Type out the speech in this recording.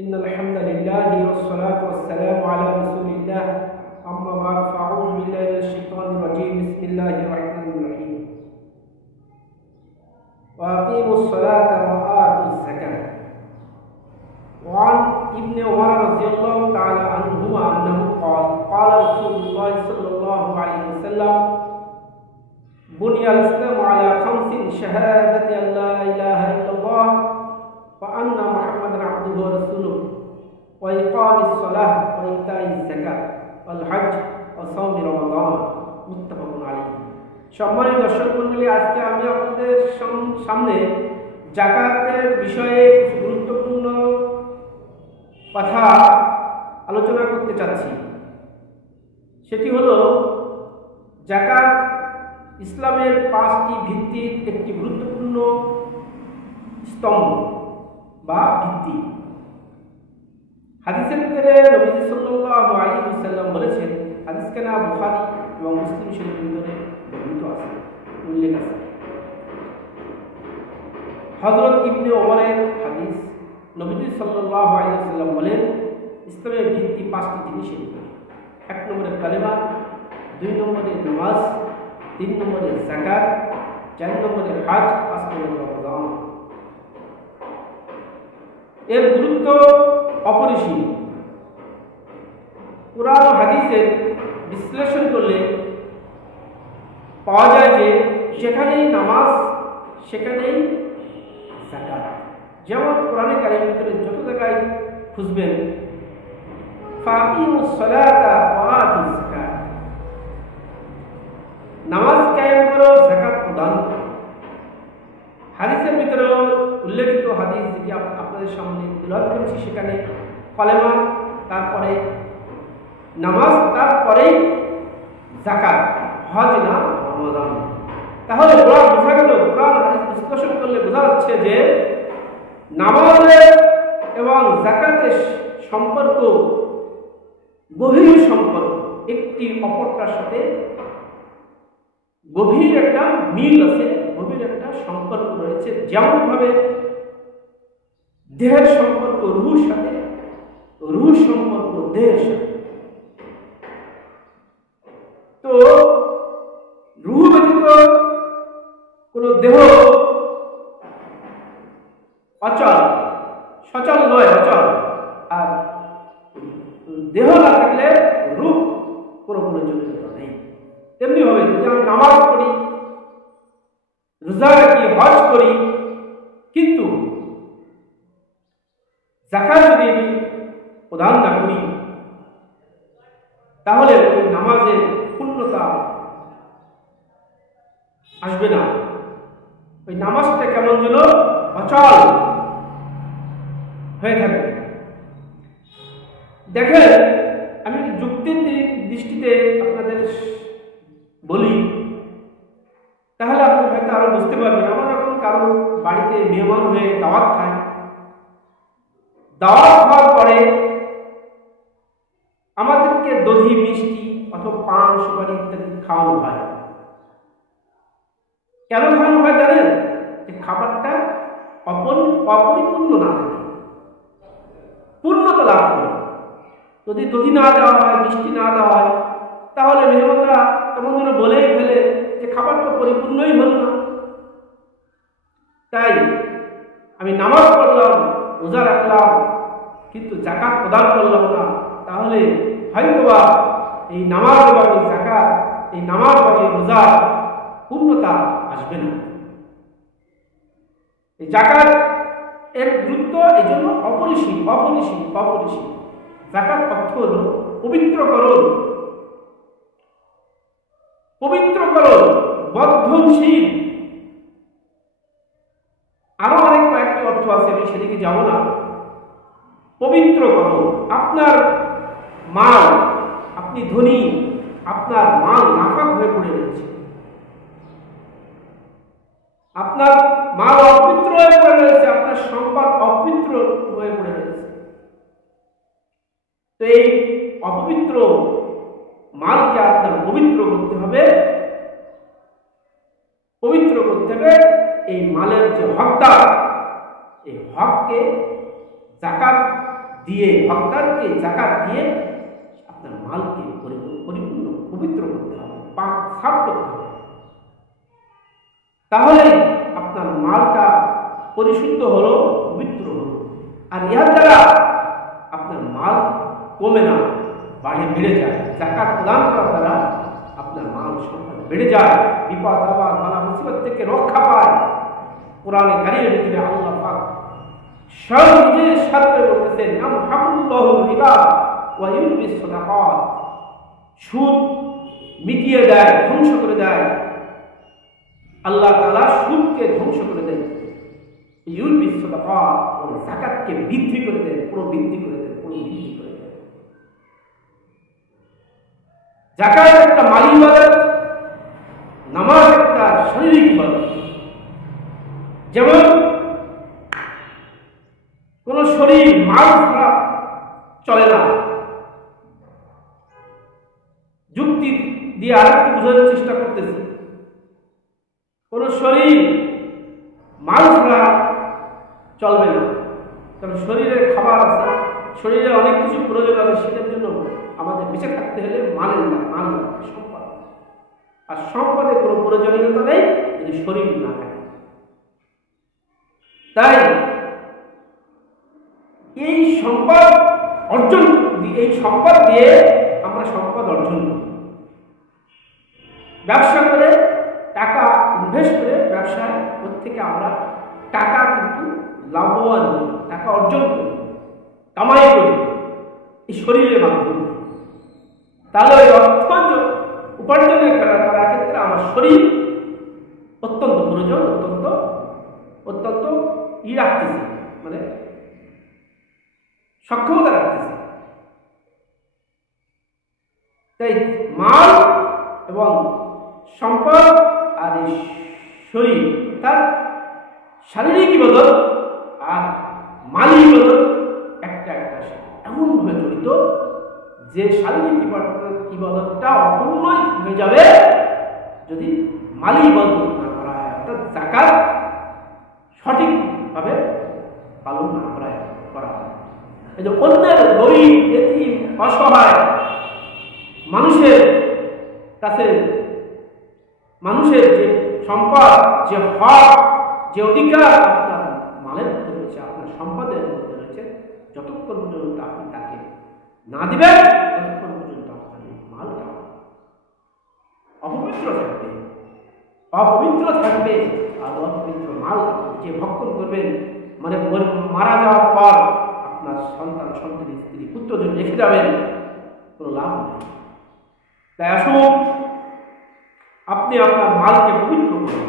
إن الحمد لله والصلاة والسلام على رسول الله أما بعد فأعوذ بالله من الشيطان الرجيم بسم الله الرحمن الرحيم وأقيموا الصلاة وآتوا الزكاة وعن ابن عمر رضي الله تعالى عنهما أنه قال قال رسول الله صلى الله عليه وسلم بني الإسلام على خمس شهادة أن لا إله إلا الله وأن محمدا عبده ورسوله وإقام الصلاة وإيتاء الزكاة والحج وصوم رمضان متفق عليه। সম্মানিত দর্শক মণ্ডলী, আজকে আমি আপনাদের সামনে যাকাতের বিষয়ে কিছু গুরুত্বপূর্ণ কথা আলোচনা করতে চাচ্ছি। সেটি হলো যাকাত ইসলামের 5টি ভিত্তির একটি গুরুত্বপূর্ণ স্তম্ভ বা ভিত্তি। হাদিসের ভিতরে নবী সাল্লাল্লাহু আলাইহি ওয়াসাল্লাম বলেছেন, হাদিস কানা বুখারী এবং মুসলিম শরীফের ভিতরে বর্ণিত আছে, উল্লেখ আছে। হযরত ইবনে ওমরের হাদিস, নবী সাল্লাল্লাহু আলাইহি ওয়াসাল্লাম বলেন, ইসলামের ভিত্তি 5টি জিনিসের উপর। 1 নম্বরে কালেমা, 2 নম্বরে নামাজ, 3 নম্বরে যাকাত, 4 নম্বরে হজ, 5 নম্বরে রমজান। এর গুরুত্ব অপরিসীম। কুরআন ও হাদিসের বিশ্লেষণ করলে পাওয়া যায় যে যেখানেই নামাজ সেখানেই যাকাত। যেমন কোরআনে কারীমের ভিতরে যত জায়গায় খুঁজবেন ফাকিমুস সালাতা ওয়া আতুজ যাকাত, নামাজ কায়েম করো, যাকাত প্রদান করো। হাদিসের ভিতরে উল্লেখিত হাদিস যেটি আপনাদের সামনে তেলাওয়াত করেছি, সেখানে কালেমা, তারপরে নামাজ, তারপরেই যাকাত, হজ না রমজান। তাহলে বোঝা গেল, কোরআন হাদিস বিশ্লেষণ করলে বোঝা যাচ্ছে যে নামাজের এবং যাকাতের সম্পর্ক গভীর সম্পর্ক, একটি অপরটার সাথে গভীর একটা মিল আছে, গভীর একটা সম্পর্ক রয়েছে। যেমন ভাবে দেহের সম্পর্ক রুহের সাথে, রুহের সম্পর্ক দেহের সাথে। তো রুহ ব্যতীত কোন দেহ অচল, সচল নয়, অচল। আর দেহ না থাকলে রূহ কোনো প্রয়োজনীয়তা নেই। তেমনি ভাবে যদি আমি নামাজ পড়ি, রোজা রাখি, হজ করি, কিন্তু যাকাত যদি আমি প্রদান না করি, তাহলে ওই নামাজের পূর্ণতা আসবে না। ওই নামাজটা কেমন যেন অচল হয়ে থাকবে। দেখেন, আমি যুক্তির দৃষ্টিতে আপনাদের বলি, তাহলে আপনি হয়তো আরো বুঝতে পারবেন। আমরা যখন কারো বাড়িতে মেহমান হয়ে দাওয়াত খাই, দাওয়াত হওয়ার পরে আমাদেরকে দধি, মিষ্টি অথবা পান, সুপারি ইত্যাদি খাওয়ানো হয়। কেন খাওয়ানো হয় জানেন? যে খাবারটা অপরিপূর্ণ না থাকে, পূর্ণতা লাভ করে। যদি দধি না দেওয়া হয়, মিষ্টি না দেওয়া হয়, তাহলে মেহমানরা কেমন যেন বলেই ফেলে যে খাবার তো পরিপূর্ণই হল না। তাই আমি নামাজ পড়লাম, রোজা রাখলাম, কিন্তু যাকাত প্রদান করলাম না, তাহলে হয়তোবা এই নামাজ এবং এই যাকাত, এই নামাজ এবং এই রোজা পূর্ণতা আসবে না। এই যাকাত এর গুরুত্ব এই জন্য অপরিসীম, অপরিসীম, অপরিসীম। যাকাত অর্থ হল পবিত্রকরণ, পবিত্রকরণ, বর্ধনশীল। আরো অনেক কয়েকটি অর্থ আছে, আমি সেদিকে যাব না। পবিত্রকরণ, আপনার মাল, আপনি ধনী, আপনার মাল নাফাক হয়ে পড়ে রয়েছে, আপনার মাল অপবিত্র হয়ে পড়ে রয়েছে, আপনার সম্পদ অপবিত্র হয়ে পড়ে রয়েছে। তো এই অপবিত্র মালকে আপনার পবিত্র করতে হবে, পবিত্র করতে হবে। এই মালের যে হকদার, এই হককে যাকাত দিয়ে, হকদারকে যাকাত দিয়ে আপনার মালকে পরিপূর্ণ পবিত্র করতে হবে, পাক সাফ করতে হবে। তাহলে আপনার মালটা পরিশুদ্ধ হলো, পবিত্র হলো। আর ইহার দ্বারা আপনার মাল কমে না, বেড়ে যায়। যাকাত প্রদান করার দ্বারা আপনার মাল সম্পদ বেড়ে যায়, বিপদ আপদ বালা মুসিবত থেকে রক্ষা পায়। কোরআনে কারীমের ভিতরে আল্লাহ পাক স্বয়ং নিজের সাথে বলতেছেন, আমহাকুল্লাহু রিবা ওয়া ইউরবিস সাদাকাত। সুদ মিটিয়ে দেয়, ধ্বংস করে দেয়। আল্লাহ তাআলা সুদকে ধ্বংস করে দেন, ইউরবিস সাদাকাত, যাকাতকে বৃদ্ধি করে দেন, প্রবৃদ্ধি করে দেন, প্রবৃদ্ধি করে দেন। যাকাত একটা মালি ইবাদত, নামাজ একটা শারীরিক ইবাদত। যেমন কোন শরীর মাল ছাড়া চলে না। যুক্তি দিয়ে আরেকটু বোঝানোর চেষ্টা করতেছি। কোন শরীর মাল ছাড়া চলবে না, কারণ শরীরের খাবার আছে, শরীরে অনেক কিছু প্রয়োজন আছে, সেটার জন্য আমাদের বেঁচে থাকতে হলে মাল লাগবে, সম্পদ। আর সম্পদের কোনো প্রয়োজনীয়তা নেই যদি শরীর না থাকে। তাই এই সম্পদ দিয়ে আমরা সম্পদ অর্জন করি। ব্যবসা করে, টাকা ইনভেস্ট করে, ব্যবসায় থেকে আমরা টাকা কিন্তু লাভবান হই, টাকা অর্জন করি, কামাই করি এই শরীরের মাধ্যমে। তাহলে ওই অর্থ উপার্জনের করার ক্ষেত্রে আমার শরীর অত্যন্ত প্রয়োজন, অত্যন্ত রাখতেছে, মানে সক্ষমতা রাখতেছে। তাই মাল এবং সম্পদ আর এই শরীর, তার শারীরিক ইবাদত আর মালি ইবাদত একটা এমনভাবে জড়িত যে শারীরিক ইবাদতটা অপূর্ণই হয়ে যাবে যদি মালি ইবাদত না করা হয়, অর্থাৎ যাকাত সঠিকভাবে পালন না করা হয়। এই যে অন্যের গরিব, এতিম, অসহায় মানুষের কাছে, মানুষের যে সম্পদ, যে হক, যে অধিকার আপনার মালের মধ্যে রয়েছে, আপনার সম্পদের মধ্যে রয়েছে, যতক্ষণ পর্যন্ত আপনি তাকে না দিবেন ততক্ষণ পর্যন্ত আপনার মালটা অপবিত্র থাকবে। আর অপবিত্র মাল যে ভক্ষণ করবেন, মানে মারা যাওয়ার পর আপনার সন্তান, স্ত্রী, পুত্রদের রেখে যাবেন, কোনো লাভ নেই। তাই আসুন আপনি আপনার মালকে পবিত্র করুন।